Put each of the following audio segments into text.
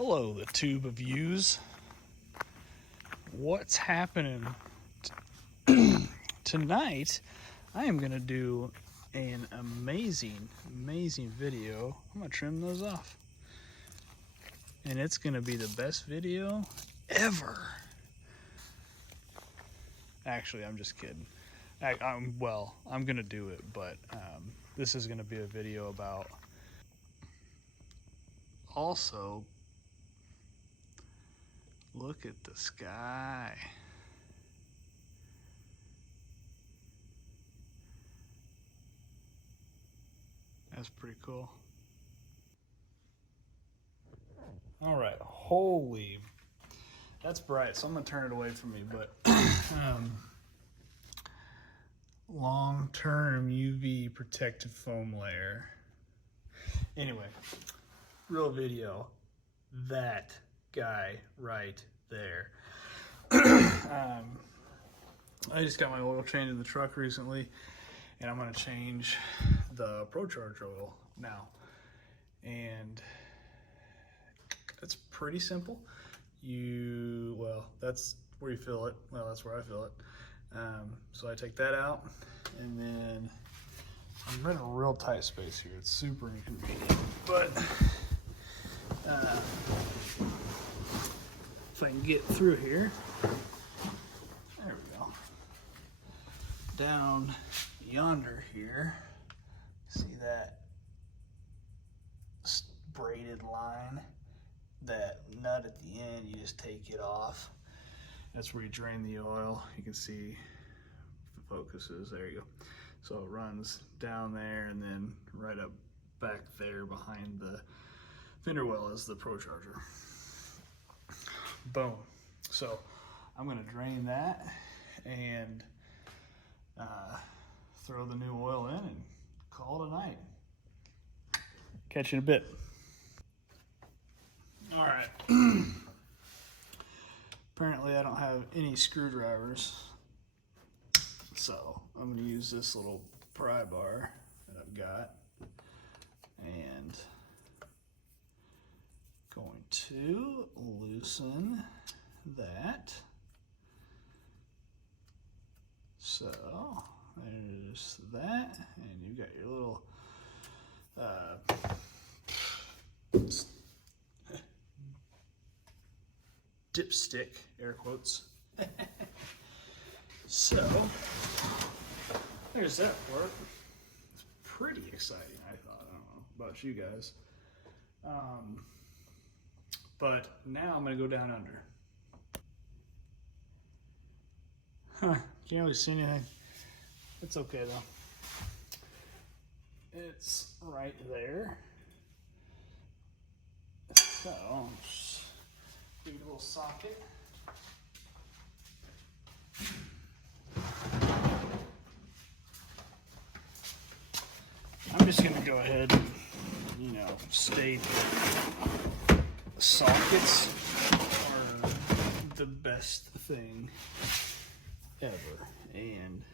Hello, the tube of yous. What's happening tonight? I am gonna do an amazing video. I'm gonna trim those off, and it's gonna be the best video ever. Actually, I'm just kidding. I'm gonna do it, but this is gonna be a video about also. Look at the sky. That's pretty cool. All right, holy, that's bright. So I'm gonna turn it away from me, but long-term UV protective foam layer. Anyway, real video, that guy right there. I just got my oil changed in the truck recently, and I'm gonna change the ProCharger oil now. And it's pretty simple. That's where you fill it. Well, that's where I fill it. So I take that out, and then I'm in a real tight space here. It's super inconvenient, but if I can get through here, there we go. Down yonder here, see that braided line? That nut at the end, you just take it off. That's where you drain the oil. You can see if it focuses, there you go. So it runs down there, and then right up back there behind the fender well is the ProCharger. Boom. So I'm gonna drain that and throw the new oil in and call it a night. Catch you in a bit. All right. Apparently I don't have any screwdrivers, so I'm going to use this little pry bar that I've got, and going to loosen that. So there's that, and you've got your little dipstick, air quotes. So there's that part. It's pretty exciting, I thought. I don't know about you guys. But now I'm gonna go down under. Can't really see anything. It's okay though. It's right there. So just give it a little socket. I'm just gonna go ahead and, state that sockets are the best thing ever, and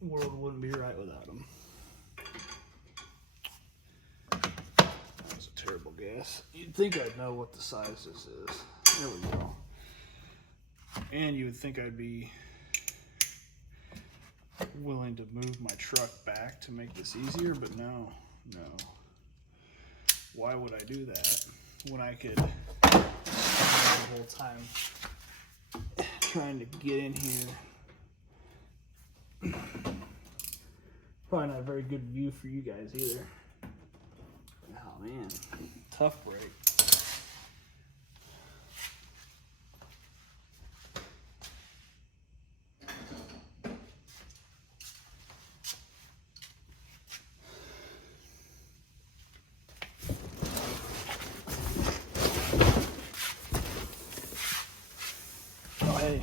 the world wouldn't be right without them. That was a terrible guess. You'd think I'd know what the size this is. There we go. And you would think I'd be willing to move my truck back to make this easier, but no. Why would I do that when I could spend the whole time trying to get in here? Probably not a very good view for you guys either. Oh man, tough break. Oh hey.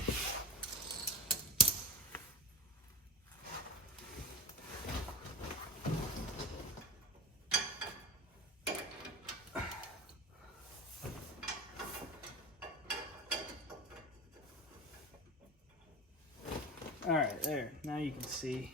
All right, there. Now you can see.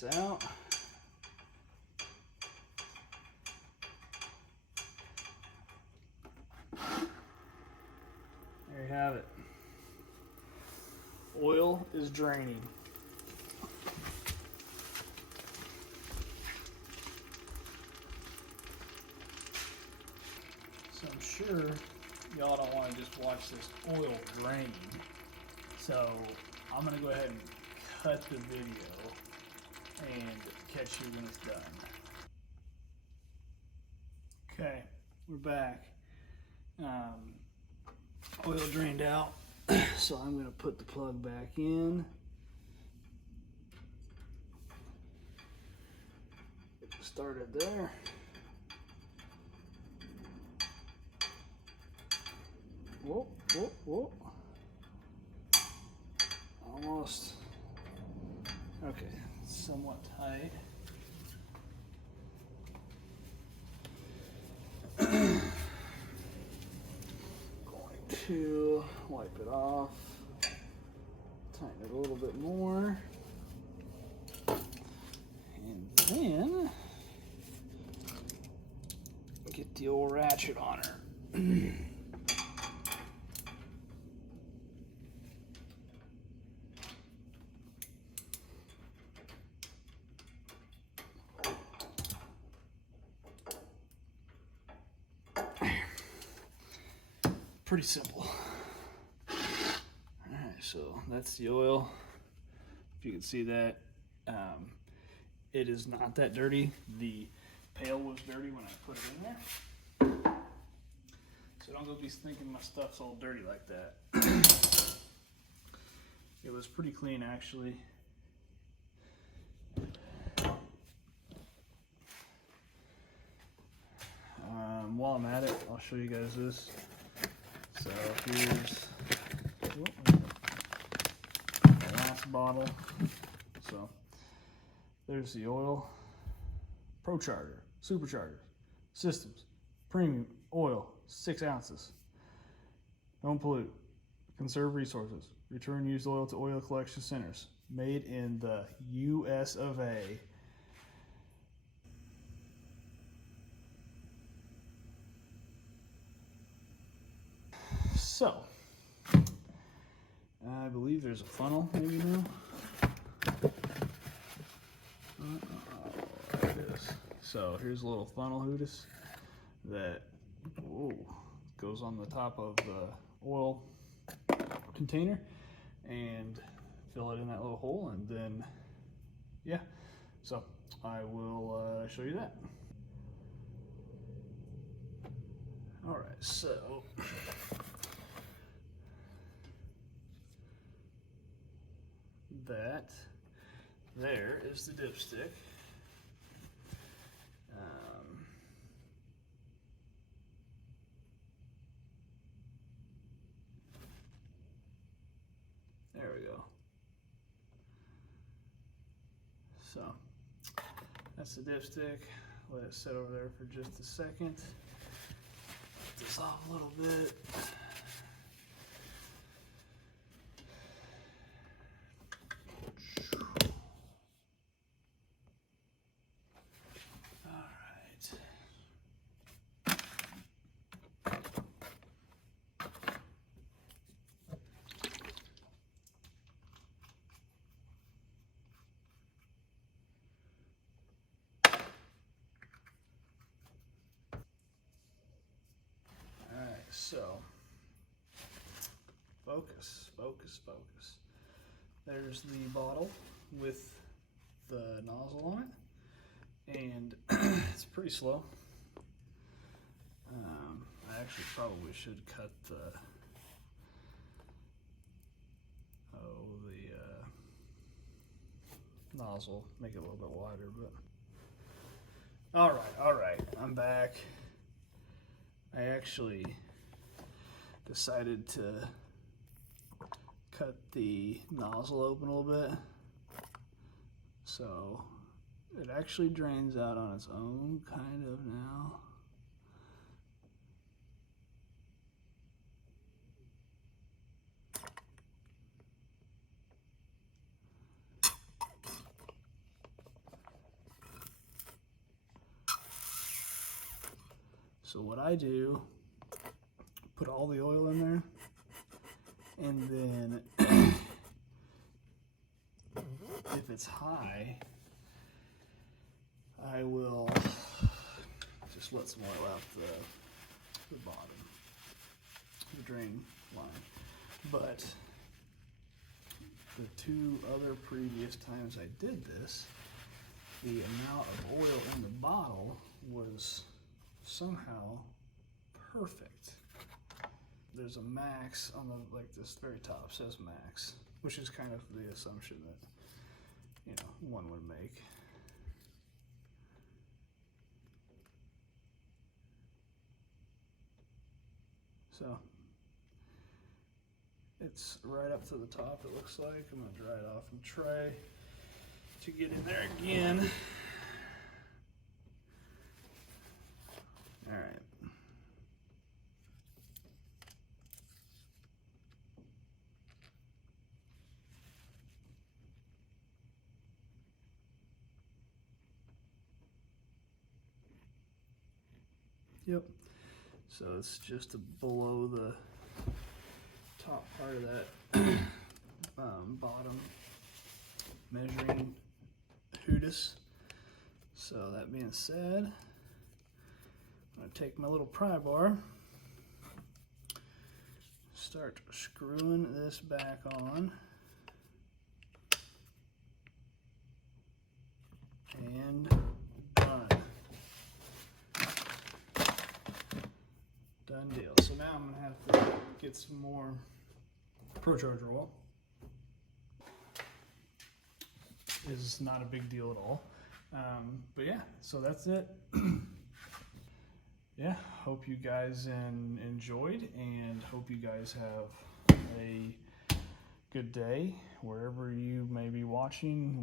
this out. There you have it. Oil is draining. So I'm sure y'all don't want to just watch this oil drain. So I'm going to go ahead and cut the video and catch you when it's done. Okay, we're back. Oil drained out, so I'm going to put the plug back in. Get it started there. Whoa, whoa, whoa. Almost. Okay, somewhat tight. Going to wipe it off, tighten it a little bit more, and then get the old ratchet on her. Pretty simple. Alright, so that's the oil. If you can see that, it is not that dirty. The pail was dirty when I put it in there. So don't go be thinking my stuff's all dirty like that. It was pretty clean actually. While I'm at it, I'll show you guys this. So here's the last bottle. So there's the oil. ProCharger, Supercharger, Systems, Premium Oil, 6 ounces. Don't pollute. Conserve resources. Return used oil to oil collection centers. Made in the US of A. So, I believe there's a funnel maybe now. There it is. So here's a little funnel hootis that goes on the top of the oil container, and fill it in that little hole, and then yeah, so I will show you that. All right, so that there is the dipstick. There we go. So that's the dipstick. Let it sit over there for just a second. Get this off a little bit. So, focus, focus, focus. There's the bottle with the nozzle on it, and it's pretty slow. I actually probably should cut the nozzle, make it a little bit wider, but all right, I'm back. I actually decided to cut the nozzle open a little bit, so it actually drains out on its own kind of now. So what I do, put all the oil in there, and then if it's high, I will just let some oil out the bottom, the drain line. But the two other previous times I did this, the amount of oil in the bottle was somehow perfect. There's a max on the, like this very top says max, which is kind of the assumption that, you know, one would make. So it's right up to the top, it looks like. I'm gonna dry it off and try to get in there again. All right. Yep. So it's just below the top part of that bottom measuring hootis. So that being said, I'm going to take my little pry bar, start screwing this back on, and done. Done deal. So now I'm going to have to get some more ProCharger oil. Is not a big deal at all. But yeah, so that's it. Yeah, hope you guys enjoyed, and hope you guys have a good day wherever you may be watching.